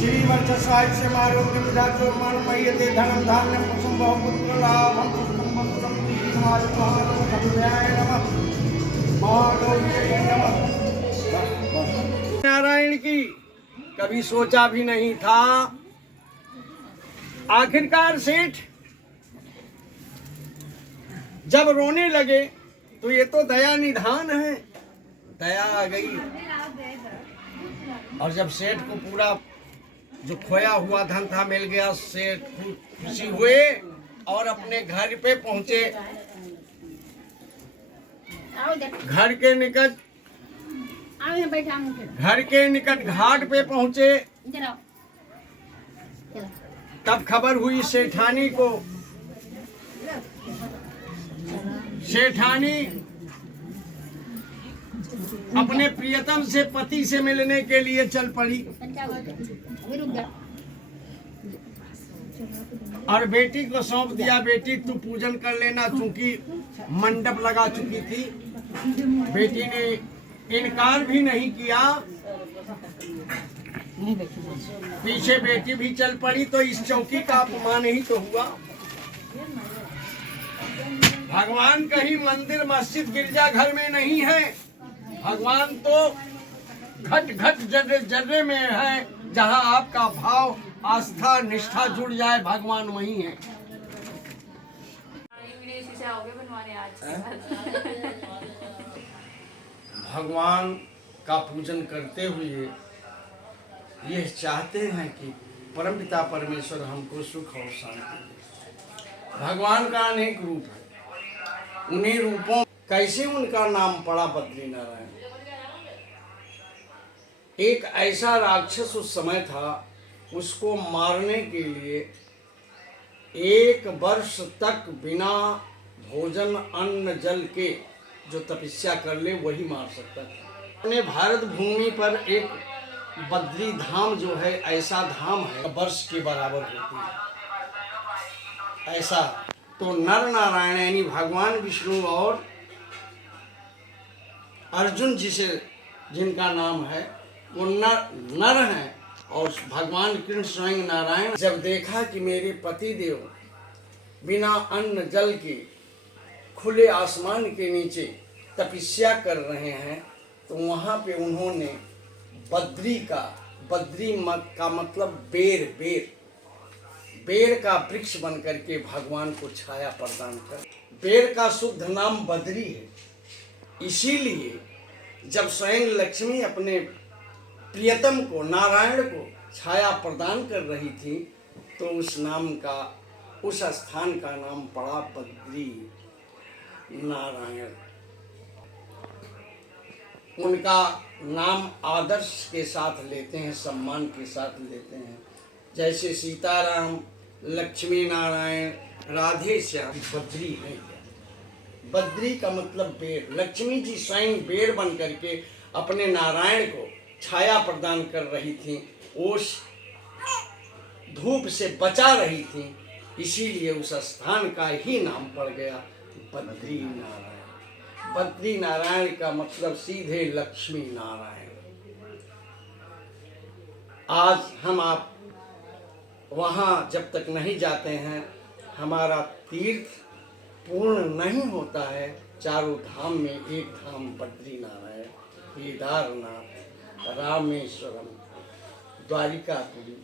श्रीवर्चस्वास्य मारोग्यं धातुर्माणमय्यते धनं धान्यं पुष्पं बहुपुत्रलाभं पुष्पं वस्त्रं महालोकाय नमः महालोकाय नमः। नारायण की कभी सोचा भी नहीं था। आखिरकार सेठ जब रोने लगे तो ये तो दया निधान है, दया आ गई। और जब सेठ को पूरा जो खोया हुआ धन था मिल गया, सेठ खुशी हुए और अपने घर पे पहुंचे। घर के निकट घाट पे पहुंचे। तब खबर हुई सेठानी को। सेठानी अपने प्रियतम से पति से मिलने के लिए चल पड़ी और बेटी को सौंप दिया, बेटी तू पूजन कर लेना। चूंकि मंडप लगा चुकी थी, बेटी ने इनकार भी नहीं किया। पीछे बेटी भी चल पड़ी तो इस चौकी का अपमान ही तो हुआ। भगवान कहीं मंदिर मस्जिद गिरजा घर में नहीं है, भगवान तो घट घट जर्रे जर्रे में है। जहाँ आपका भाव आस्था निष्ठा जुड़ जाए, भगवान वही है। भगवान का पूजन करते हुए ये चाहते हैं कि परमपिता परमेश्वर हमको सुख और शांति दे। भगवान का अनेक रूप है, उन्हीं रूपों कैसे उनका नाम पड़ा बद्री नारायण। एक ऐसा राक्षस उस समय था, उसको मारने के लिए 1 वर्ष तक बिना भोजन अन्न जल के जो तपस्या कर ले वही मार सकता था। अपने भारत भूमि पर एक बद्री धाम जो है ऐसा धाम है, वर्ष के बराबर होती है। ऐसा तो नर नारायण यानी भगवान विष्णु और अर्जुन जिनका नाम है वो नर हैं, और भगवान कृष्ण स्वयं नारायण। जब देखा कि मेरे पति देव बिना अन्न जल के खुले आसमान के नीचे तपस्या कर रहे हैं, तो वहाँ पे उन्होंने बद्री का मतलब बेर का वृक्ष बन करके भगवान को छाया प्रदान कर। बेर का शुद्ध नाम बद्री है। इसीलिए जब स्वयं लक्ष्मी अपने प्रियतम को नारायण को छाया प्रदान कर रही थी, तो उस स्थान का नाम पड़ा बद्री नारायण। उनका नाम आदर्श के साथ लेते हैं, सम्मान के साथ लेते हैं। जैसे सीताराम, लक्ष्मी नारायण, राधे श्याम बद्री है। बद्री का मतलब बेर। लक्ष्मी जी स्वयं बेर बन करके अपने नारायण को छाया प्रदान कर रही थी, ओस धूप से बचा रही थी। इसीलिए उस स्थान का ही नाम पड़ गया बद्री नारायण। बद्री नारायण का मतलब सीधे लक्ष्मी नारायण। आज हम आप वहाँ जब तक नहीं जाते हैं, हमारा तीर्थ पूर्ण नहीं होता है। चारों धाम में एक धाम बद्री नारायण, केदारनाथ, रामेश्वरम, द्वारिकापुरी,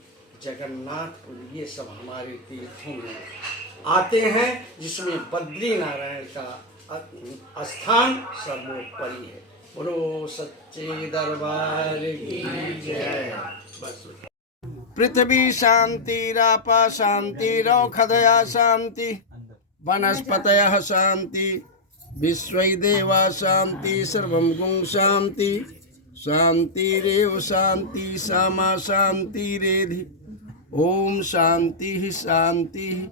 जगन्नाथपुरी, ये सब हमारे तीर्थों में आते हैं, जिसमें बद्री नारायण का स्थान सर्वोपरि है। बोलो सच्चे दरबार की जय। पृथ्वी शांतिरापा शांतिरौषधया शांति, वनस्पतयः शांति, विश्वदेवा शांति, सर्वं गुं शांति, शांतिरेव शांति, सामा शांतिरेधि। ओम शांति शांति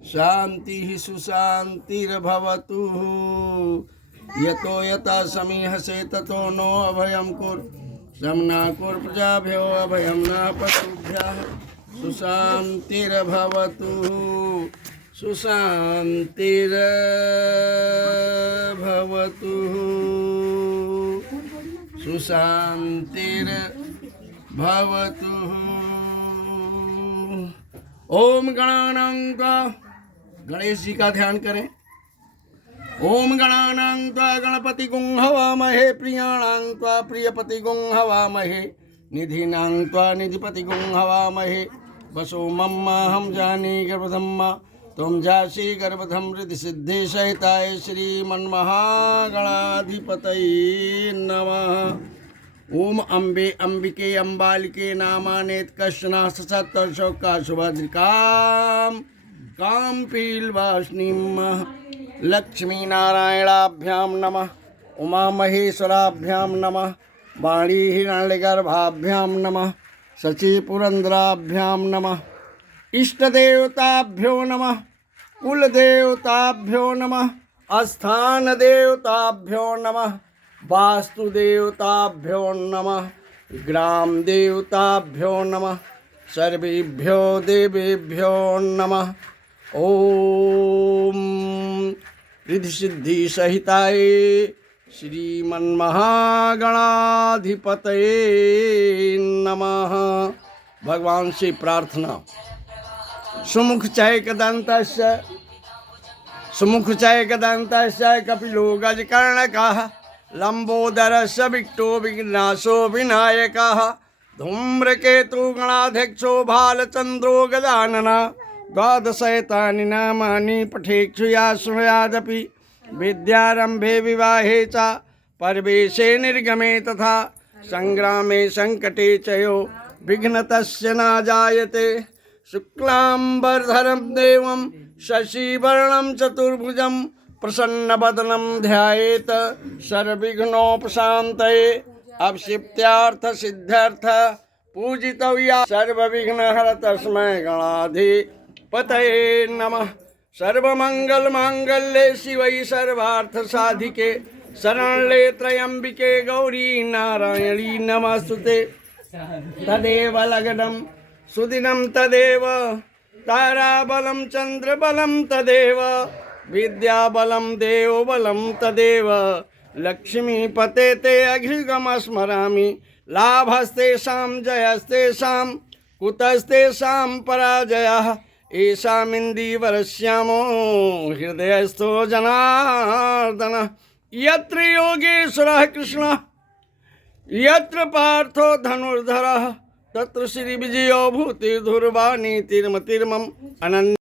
शांति सुशांतिर्भवतु। यतो यथा समीहसे ततो नो अभयं कुरु, शमना कुरु प्रजाभ्यो अभयं न पशुभ्यः। सुशांतिर्भवतु सुशांतिर्भवतु सुशांतिर्भवतु। ओम गणानां त्वा, गणेश जी का ध्यान करें। ओम गणानां त्वा गणपतिगुं हवामहे, प्रियाणां त्वा प्रियपतिगुं हवामहे, निधीनां त्वा निधिपतिगुं हवामहे। वसो मम्मा हम जानी गर्भधम्मा, तुम जासी गर्भधम हृदि सिद्धि सहिताय श्रीमन्महागणाधिपतये नमः। ओम अम्बे अम्बिके अम्बालिके नामानेत कश्चना सत्तर्षोका सुभद्रिकां काम पीलवासिनीं लक्ष्मी नारायणाभ्यां नमः, उमा महेश्वराभ्यां नमः, वाणी हिरण्यगर्भाभ्यां नमः, शची पुरंदराभ्यां नमः। इष्टदेवताभ्यो नमः, कुलदेवताभ्यो नमः, स्थानदेवताभ्यो नमः, वास्तुदेवताभ्यो नमः, ग्राम देवताभ्यो नमः, सर्वेभ्यो देवेभ्यो नमः। ओम रिद्धि सिद्धि सहिताय श्रीमन्महागणाधिपतये नमः। भगवान से प्रार्थना। सुमुख चैकदन्तस्य, सुमुख चैकदन्तस्य कपिलो गजकर्णकः, लंबोदरस्य विक्टो विघ्नाशो विनायकः, धूम्रकेतु गणाध्यक्षो भालचंद्रो गजाननः। द्वादशैतानि नामानि पठेक्षुया शृणुयादपि, विद्यारंभे विवाहे च परवेशे निर्गमे तथा संग्रामे संकटे च यो विघ्नतस्य न जायते। शुक्लांबरधरं देवं शशिवर्णं चतुर्भुजं प्रसन्नवदनं ध्यायेत सर्वविघ्नोपशान्तये। अभिषिप्त्यार्थ सिद्ध्यर्थ पूजितव्या सर्वविघ्नहर तस्मै गणाधिपतये नमः। सर्वमंगलमांगल्ये शिवै सर्वार्थसाधिके, शरण्ये त्र्यंबिके गौरी नारायणी नमस्तुते। तदेव लग्नं सुदिनं तदेव, ताराबलं चंद्रबलं तदेव, विद्याबलं देवबलं तदेव। लक्ष्मीपते ते अघ्रिगम स्मरामि, लाभस्तेषां जयस्तेषां कुतस्तेषां पराजयः। एषामिन्दीवरश्यामो हृदयस्थो जनार्दनः। यत्र योगेश्वरः कृष्णः, यत्र पार्थो धनुर्धरः, तत्र श्रीविजयो भूतिर्धुर्वा नीतिर्मतिर्मम अनन्य।